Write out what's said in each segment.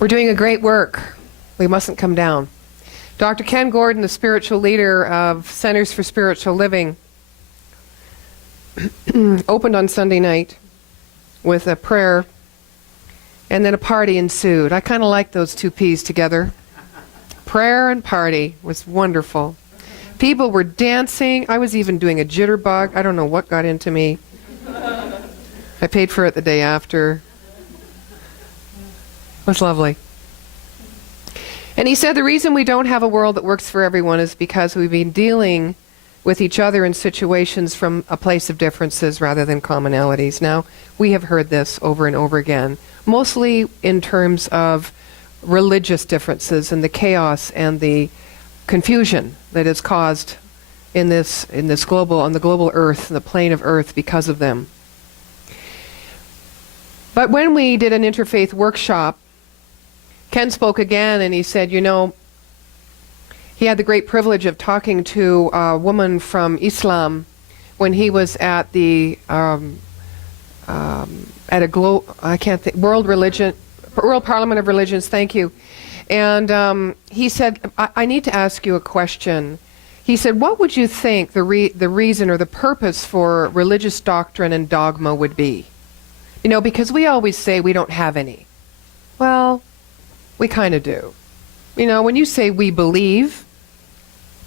We're doing a great work. We mustn't come down. Dr. Ken Gordon, the spiritual leader of Centers for Spiritual Living, opened on Sunday night with a prayer, and then a party ensued. I kind of like those two P's together. Prayer and party was wonderful. People were dancing. I was even doing a jitterbug. I don't know what got into me. I paid for it the day after. It was lovely. And he said the reason we don't have a world that works for everyone is because we've been dealing with each other in situations from a place of differences rather than commonalities. Now, we have heard this over and over again, mostly in terms of religious differences and the chaos and the confusion that is caused in this global, on the global earth, the plane of earth, because of them. But when we did an interfaith workshop, Ken spoke again, and he said, you know, he had the great privilege of talking to a woman from Islam when he was at the World Parliament of Religions. Thank you. And he said, I need to ask you a question. He said, what would you think the reason or the purpose for religious doctrine and dogma would be? You know, because we always say we don't have any. Well, we kind of do. You know, when you say we believe,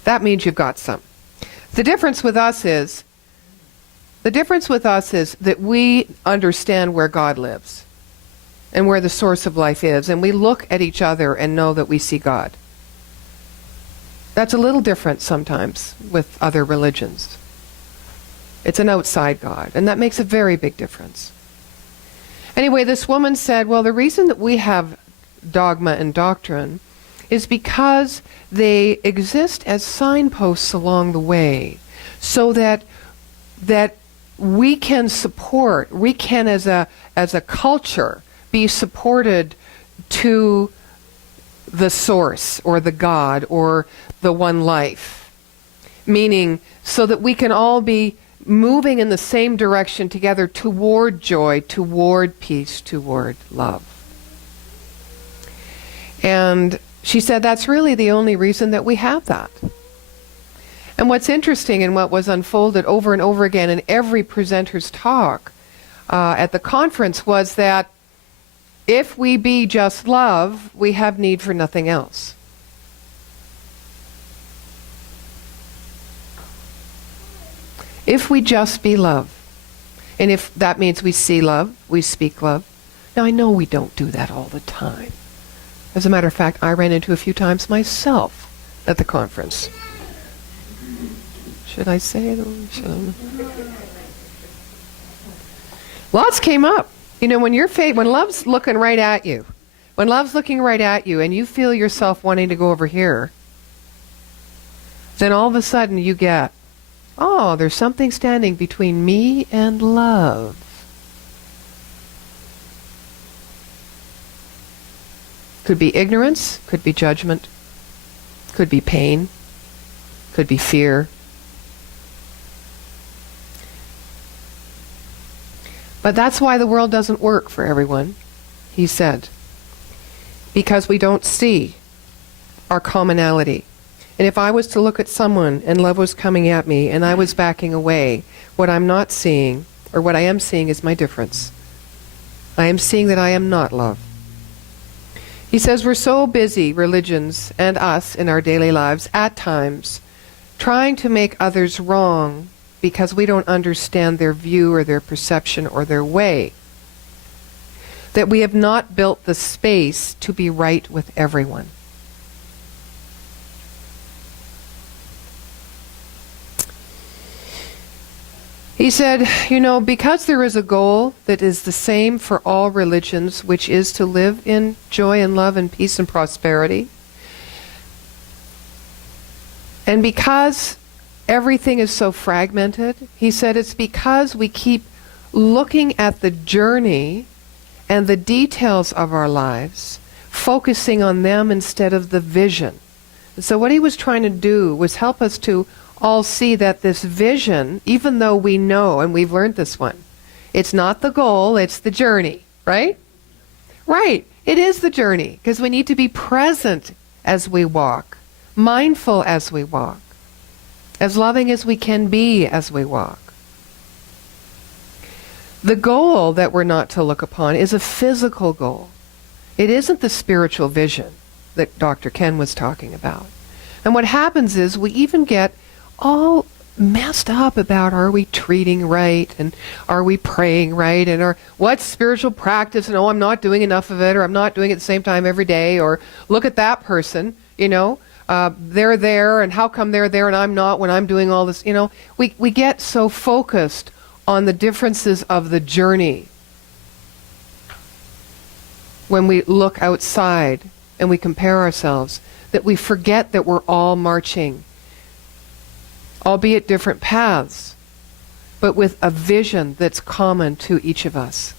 that means you've got some. The difference with us is that we understand where God lives and where the source of life is, and we look at each other and know that we see God. That's a little different sometimes with other religions. It's an outside God, and that makes a very big difference. Anyway, this woman said, well, the reason that we have dogma and doctrine is because they exist as signposts along the way, so that we can support, we can as a culture be supported to the source or the God or the one life. Meaning, so that we can all be moving in the same direction together toward joy, toward peace, toward love. And she said that's really the only reason that we have that. And what's interesting and what was unfolded over and over again in every presenter's talk at the conference was that if we be just love, we have need for nothing else. If we just be love, and if that means we see love, we speak love. Now, I know we don't do that all the time. As a matter of fact, I ran into a few times myself at the conference. Should I say it? Lots came up. You know, when love's looking right at you, and you feel yourself wanting to go over here, then all of a sudden you get, oh, there's something standing between me and love. Could be ignorance, could be judgment, could be pain, could be fear. But that's why the world doesn't work for everyone, he said, because we don't see our commonality. And if I was to look at someone and love was coming at me and I was backing away, what I'm not seeing, or what I am seeing, is my difference. I am seeing that I am not love. He says we're so busy, religions and us in our daily lives, at times, trying to make others wrong because we don't understand their view or their perception or their way, that we have not built the space to be right with everyone. He said, you know, because there is a goal that is the same for all religions, which is to live in joy and love and peace and prosperity, and because everything is so fragmented, he said it's because we keep looking at the journey and the details of our lives, focusing on them instead of the vision. And so what he was trying to do was help us to all see that this vision, even though we know, and we've learned this one, it's not the goal, it's the journey, right? Right. It is the journey, because we need to be present as we walk, mindful as we walk, as loving as we can be as we walk. The goal that we're not to look upon is a physical goal. It isn't the spiritual vision that Dr. Ken was talking about. And what happens is we even get all messed up about, are we treating right, and are we praying right, and what's spiritual practice, and I'm not doing enough of it, or I'm not doing it at the same time every day, or look at that person, they're there, and how come they're there and I'm not when I'm doing all this, we get so focused on the differences of the journey when we look outside and we compare ourselves, that we forget that we're all marching, albeit different paths, but with a vision that's common to each of us.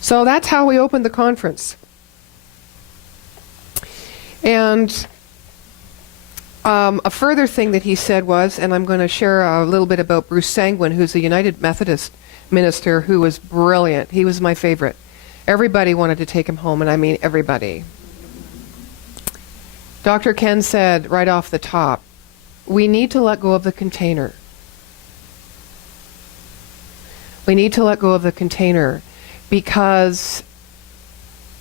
So that's how we opened the conference. And a further thing that he said was, and I'm going to share a little bit about Bruce Sanguin, who's a United Methodist minister who was brilliant. He was my favorite. Everybody wanted to take him home, and I mean everybody. Dr. Ken said right off the top, we need to let go of the container. We need to let go of the container because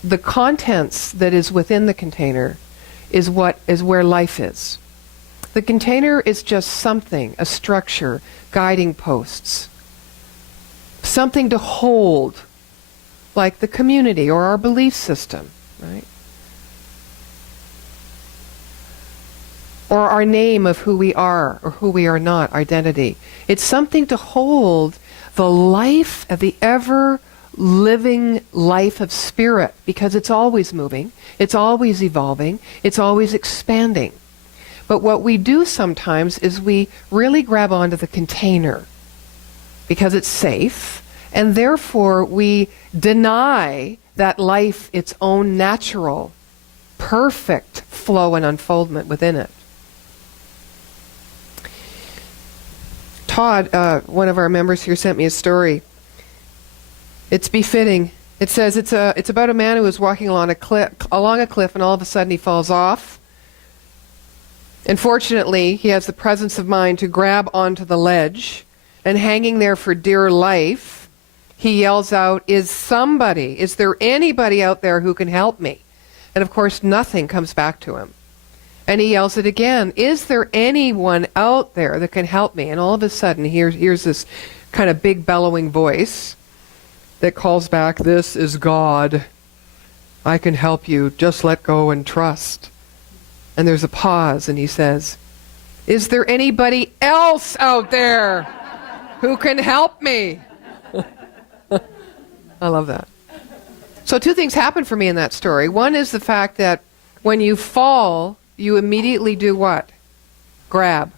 the contents that is within the container is where life is. The container is just something, a structure, guiding posts, something to hold, like the community or our belief system, right? Or our name of who we are or who we are not, identity. It's something to hold the life of the ever-living life of spirit, because it's always moving, it's always evolving, it's always expanding. But what we do sometimes is we really grab onto the container because it's safe, and therefore we deny that life its own natural, perfect flow and unfoldment within it. Todd, one of our members here, sent me a story. It's befitting. It says it's about a man who was walking along a cliff, and all of a sudden he falls off. And fortunately, he has the presence of mind to grab onto the ledge, and hanging there for dear life, he yells out, is there anybody out there who can help me? And of course, nothing comes back to him. And he yells it again, is there anyone out there that can help me? And all of a sudden, here's this kind of big bellowing voice that calls back, this is God. I can help you. Just let go and trust. And there's a pause, and he says, is there anybody else out there who can help me? I love that. So two things happen for me in that story. One is the fact that when you fall, you immediately do what? Grab.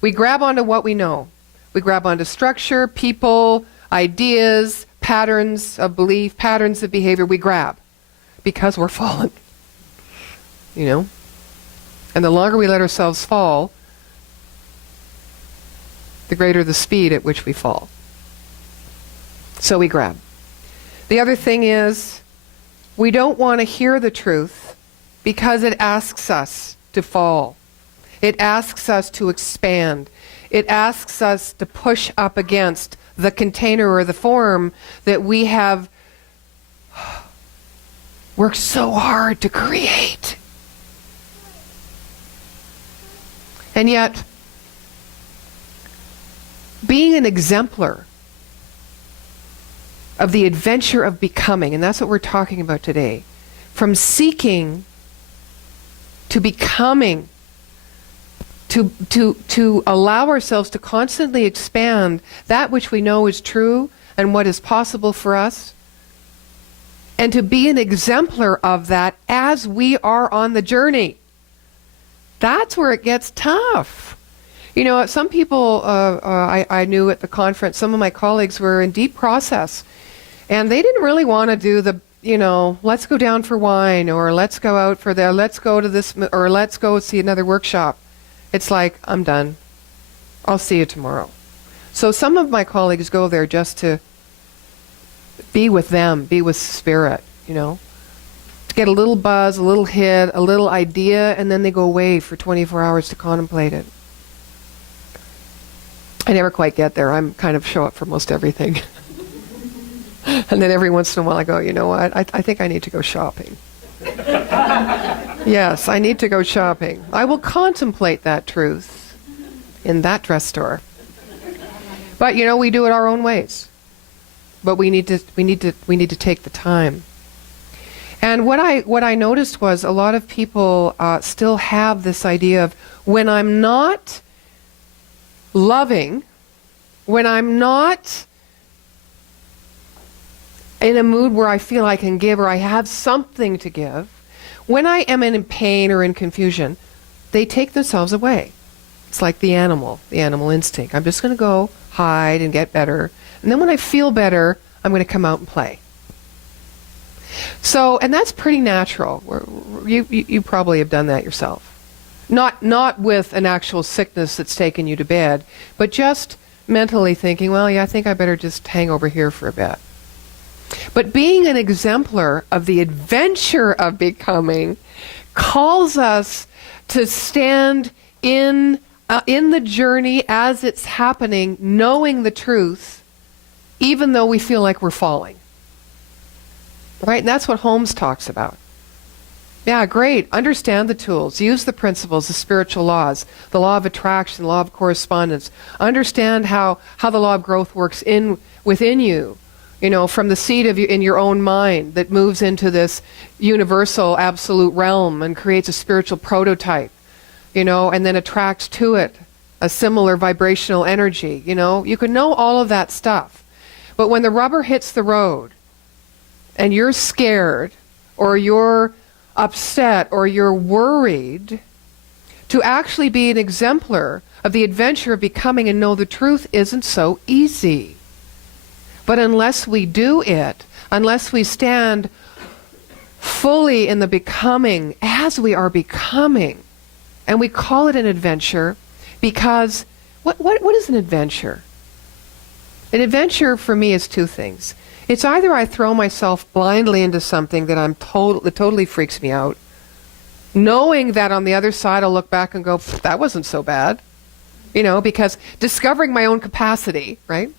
We grab onto what we know. We grab onto structure, people, ideas, patterns of belief, patterns of behavior. We grab because we're fallen. And the longer we let ourselves fall, the greater the speed at which we fall. So we grab. The other thing is, we don't want to hear the truth because it asks us to fall. It asks us to expand. It asks us to push up against the container or the form that we have worked so hard to create. And yet, being an exemplar of the adventure of becoming, and that's what we're talking about today, from seeking to becoming, to allow ourselves to constantly expand that which we know is true and what is possible for us, and to be an exemplar of that as we are on the journey. That's where it gets tough. Some people I knew at the conference, some of my colleagues were in deep process, and they didn't really want to do the, let's go down for wine, or let's go out for let's go to this, or let's go see another workshop. It's like, I'm done. I'll see you tomorrow. So some of my colleagues go there just to be with them, be with spirit, you know. To get a little buzz, a little hit, a little idea, and then they go away for 24 hours to contemplate it. I never quite get there. I'm kind of show up for most everything. And then every once in a while I go, you know what, I think I need to go shopping. Yes, I need to go shopping. I will contemplate that truth in that dress store. But you know, we do it our own ways. But we need to take the time. And what I noticed was a lot of people still have this idea of, when I'm not loving, when I'm not in a mood where I feel I can give or I have something to give, when I am in pain or in confusion, they take themselves away. It's like the animal instinct. I'm just going to go hide and get better. And then when I feel better, I'm going to come out and play. So, and that's pretty natural. You probably have done that yourself. Not with an actual sickness that's taken you to bed, but just mentally thinking, well, yeah, I think I better just hang over here for a bit. But being an exemplar of the adventure of becoming calls us to stand in the journey as it's happening, knowing the truth, even though we feel like we're falling. Right? And that's what Holmes talks about. Yeah, great. Understand the tools. Use the principles, the spiritual laws, the law of attraction, the law of correspondence. Understand how the law of growth works within you. You know, from the seed of in your own mind that moves into this universal absolute realm and creates a spiritual prototype, you know, and then attracts to it a similar vibrational energy, you know. You can know all of that stuff. But when the rubber hits the road and you're scared or you're upset or you're worried, to actually be an exemplar of the adventure of becoming and know the truth isn't so easy. But unless we do it, unless we stand fully in the becoming as we are becoming, and we call it an adventure, because what is an adventure? An adventure for me is two things. It's either I throw myself blindly into something that that totally freaks me out, knowing that on the other side I'll look back and go, that wasn't so bad, you know, because discovering my own capacity, right?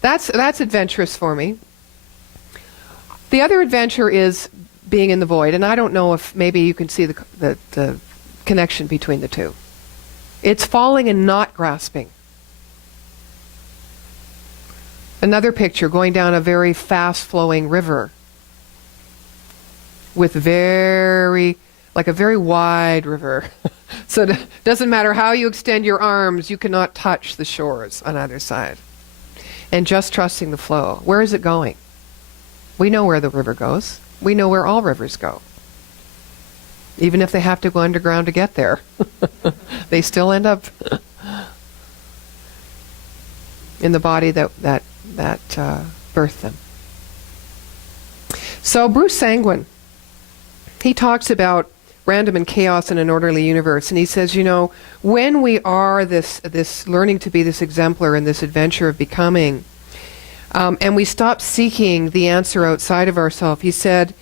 That's adventurous for me. The other adventure is being in the void, and I don't know if maybe you can see the connection between the two. It's falling and not grasping. Another picture, going down a very fast-flowing river with a very wide river. So it doesn't matter how you extend your arms, you cannot touch the shores on either side. And just trusting the flow. Where is it going? We know where the river goes. We know where all rivers go. Even if they have to go underground to get there. They still end up in the body that birthed them. So Bruce Sanguin, he talks about random and chaos in an orderly universe, and he says, you know, when we are this learning to be this exemplar in this adventure of becoming, and we stop seeking the answer outside of ourselves, he said,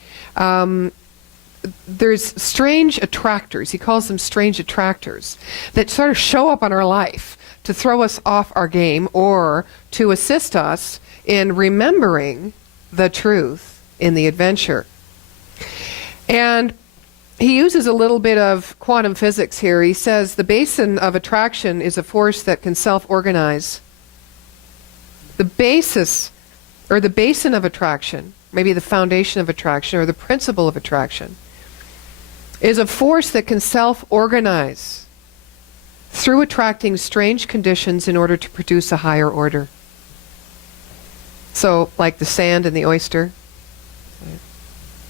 there's strange attractors, he calls them strange attractors, that sort of show up on our life to throw us off our game or to assist us in remembering the truth in the adventure. And he uses a little bit of quantum physics here. He says the basin of attraction is a force that can self-organize. The basis, or the basin of attraction, maybe the foundation of attraction, or the principle of attraction, is a force that can self-organize through attracting strange conditions in order to produce a higher order. So, like the sand and the oyster,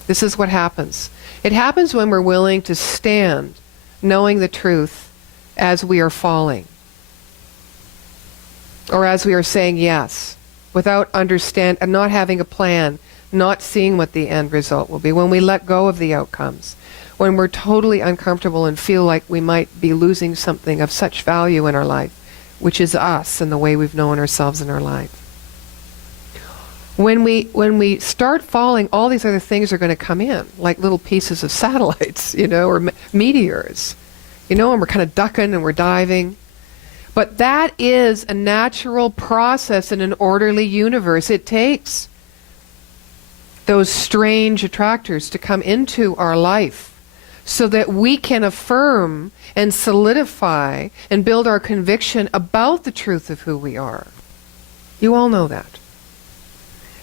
this is what happens. It happens when we're willing to stand, knowing the truth as we are falling. Or as we are saying yes, without and not having a plan, not seeing what the end result will be. When we let go of the outcomes. When we're totally uncomfortable and feel like we might be losing something of such value in our life, which is us and the way we've known ourselves in our life. When we start falling, all these other things are going to come in, like little pieces of satellites, or meteors, and we're kind of ducking and we're diving. But that is a natural process in an orderly universe. It takes those strange attractors to come into our life so that we can affirm and solidify and build our conviction about the truth of who we are. You all know that.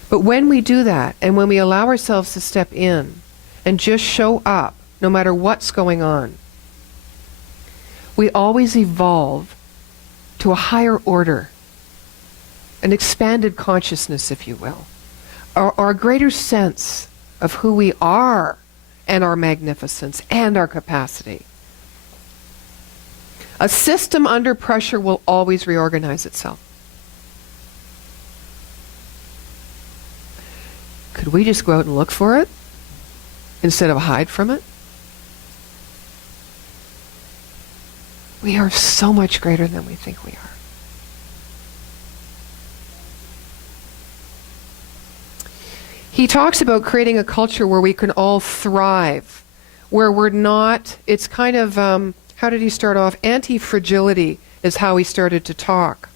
But when we do that, and when we allow ourselves to step in and just show up, no matter what's going on, we always evolve to a higher order, an expanded consciousness, if you will, or a greater sense of who we are and our magnificence and our capacity. A system under pressure will always reorganize itself. Could we just go out and look for it instead of hide from it? We are so much greater than we think we are. He talks about creating a culture where we can all thrive, where we're not, it's kind of, how did he start off? Anti-fragility is how he started to talk.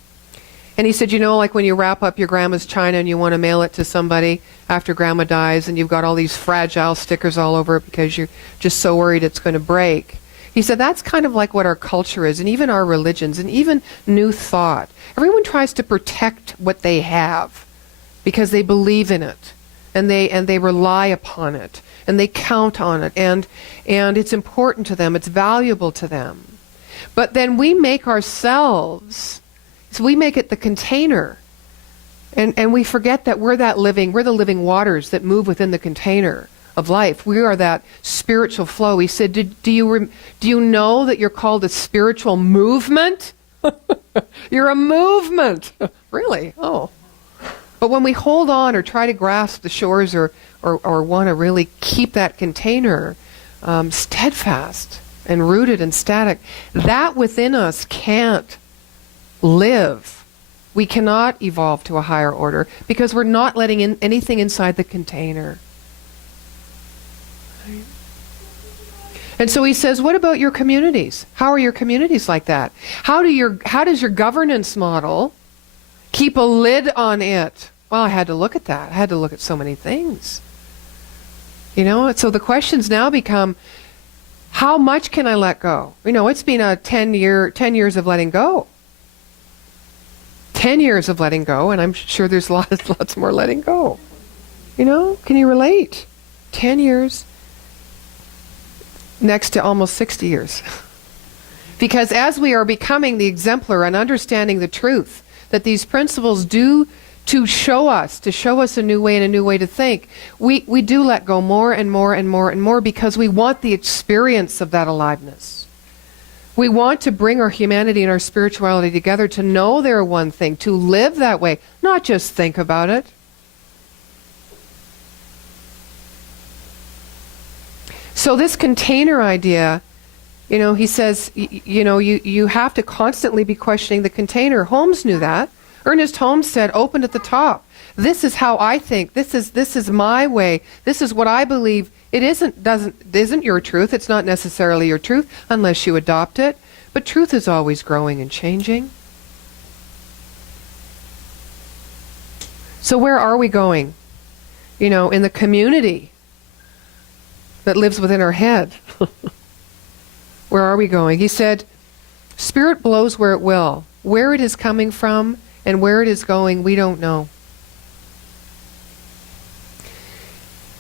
And he said, like when you wrap up your grandma's china and you want to mail it to somebody after grandma dies, and you've got all these fragile stickers all over it because you're just so worried it's going to break. He said that's kind of like what our culture is, and even our religions, and even New Thought. Everyone tries to protect what they have because they believe in it, and they rely upon it, and they count on it, and it's important to them, it's valuable to them. But then we make ourselves, so we make it the container, and we forget that we're the living waters that move within the container of life. We are that spiritual flow. He said, do you know that you're called a spiritual movement? You're a movement. Really? Oh. But when we hold on or try to grasp the shores or want to really keep that container steadfast and rooted and static, that within us can't live. We cannot evolve to a higher order because we're not letting in anything inside the container. And so he says, what about your communities? How are your communities like that? How does your governance model keep a lid on it? Well, I had to look at that. I had to look at so many things. So the questions now become, how much can I let go? It's been a 10 years of letting go. 10 years of letting go, and I'm sure there's lots more letting go. Can you relate? 10 years next to almost 60 years. Because as we are becoming the exemplar and understanding the truth that these principles do to show us a new way and a new way to think, we do let go more and more and more and more because we want the experience of that aliveness. We want to bring our humanity and our spirituality together, to know they're one thing, to live that way, not just think about it. So this container idea, he says, you have to constantly be questioning the container. Holmes knew that. Ernest Holmes said, open at the top. This is how I think. This is my way. This is what I believe. It isn't your truth. It's not necessarily your truth unless you adopt it. But truth is always growing and changing. So where are we going? In the community that lives within our head. Where are we going? He said, spirit blows where it will. Where it is coming from and where it is going, we don't know.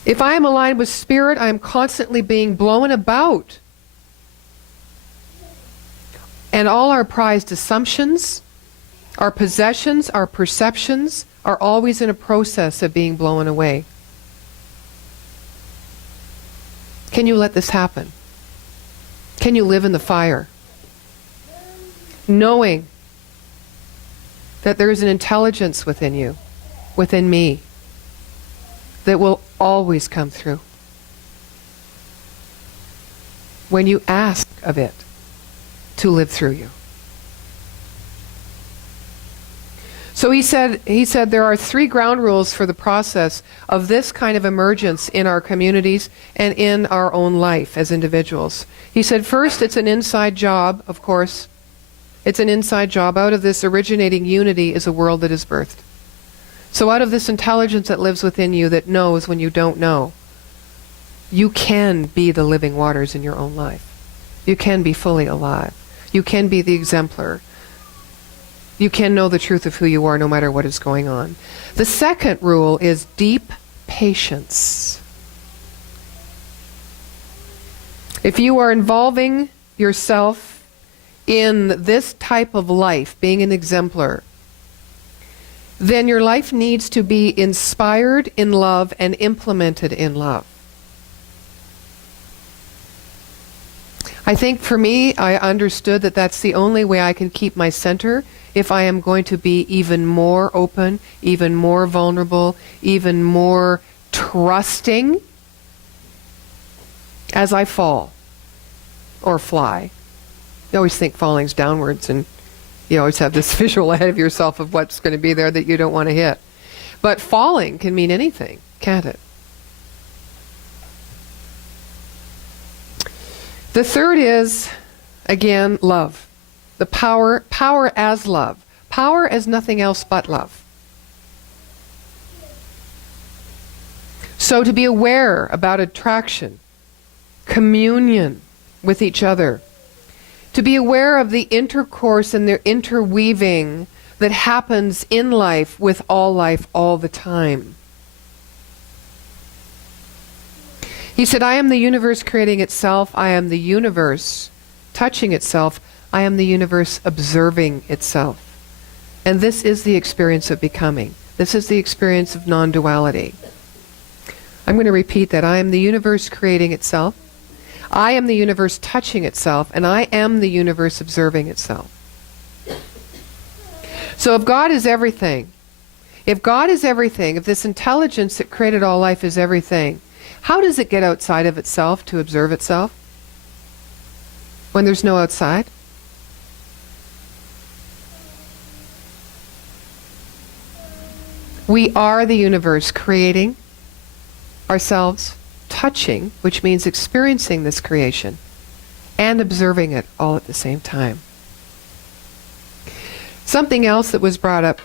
If I am aligned with spirit, I am constantly being blown about. And all our prized assumptions, our possessions, our perceptions are always in a process of being blown away. Can you let this happen? Can you live in the fire? Knowing that there is an intelligence within you, within me, that will always come through when you ask of it to live through you. So he said there are 3 ground rules for the process of this kind of emergence in our communities and in our own life as individuals. He said, first, it's an inside job, of course. It's an inside job. Out of this originating unity is a world that is birthed. So out of this intelligence that lives within you that knows when you don't know, you can be the living waters in your own life. You can be fully alive. You can be the exemplar. You can know the truth of who you are no matter what is going on. The second rule is deep patience. If you are involving yourself in this type of life, being an exemplar, then your life needs to be inspired in love and implemented in love. I think for me, I understood that that's the only way I can keep my center if I am going to be even more open, even more vulnerable, even more trusting as I fall or fly. You always think falling's downwards, and you always have this visual ahead of yourself of what's going to be there that you don't want to hit. But falling can mean anything, can't it? The third is, again, love. The power as love. Power as nothing else but love. So to be aware about attraction, communion with each other, to be aware of the intercourse and the interweaving that happens in life with all life all the time. He said, I am the universe creating itself. I am the universe touching itself. I am the universe observing itself. And this is the experience of becoming. This is the experience of non-duality. I'm going to repeat that. I am the universe creating itself. I am the universe touching itself. And I am the universe observing itself. So if God is everything, if this intelligence that created all life is everything, how does it get outside of itself to observe itself when there's no outside? We are the universe creating ourselves, touching, which means experiencing this creation, and observing it all at the same time. Something else that was brought up,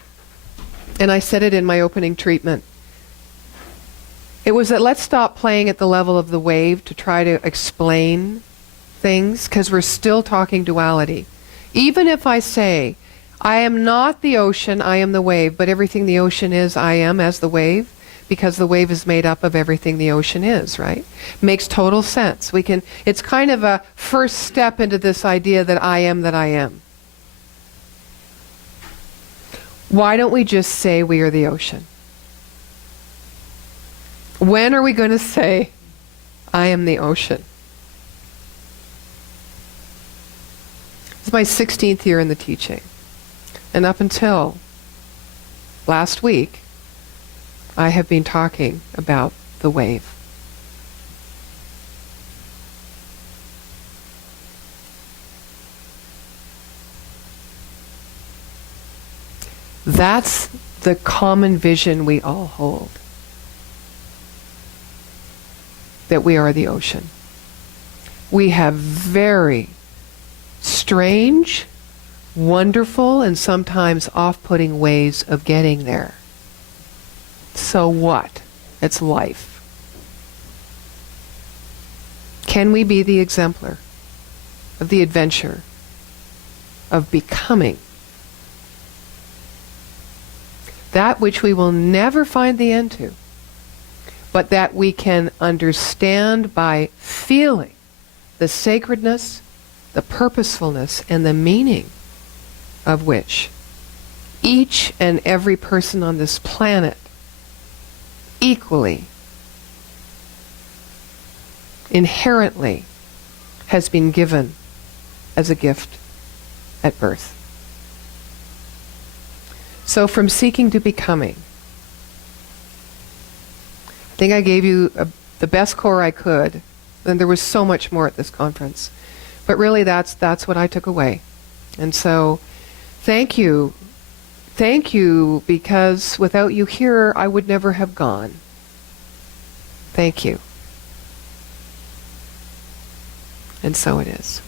and I said it in my opening treatment, it was that let's stop playing at the level of the wave to try to explain things, because we're still talking duality. Even if I say, I am not the ocean, I am the wave, but everything the ocean is, I am as the wave, because the wave is made up of everything the ocean is, right? Makes total sense. It's kind of a first step into this idea that I am that I am. Why don't we just say we are the ocean? When are we going to say, I am the ocean? It's my 16th year in the teaching. And up until last week, I have been talking about the wave. That's the common vision we all hold. That we are the ocean. We have very strange, wonderful, and sometimes off-putting ways of getting there. So what? It's life. Can we be the exemplar of the adventure of becoming that which we will never find the end to, but that we can understand by feeling the sacredness, the purposefulness, and the meaning of which each and every person on this planet equally, inherently, has been given as a gift at birth. So from seeking to becoming, I think I gave you the best core I could, and there was so much more at this conference. But really that's what I took away. And so thank you thank you, because without you here, I would never have gone. Thank you. And so it is.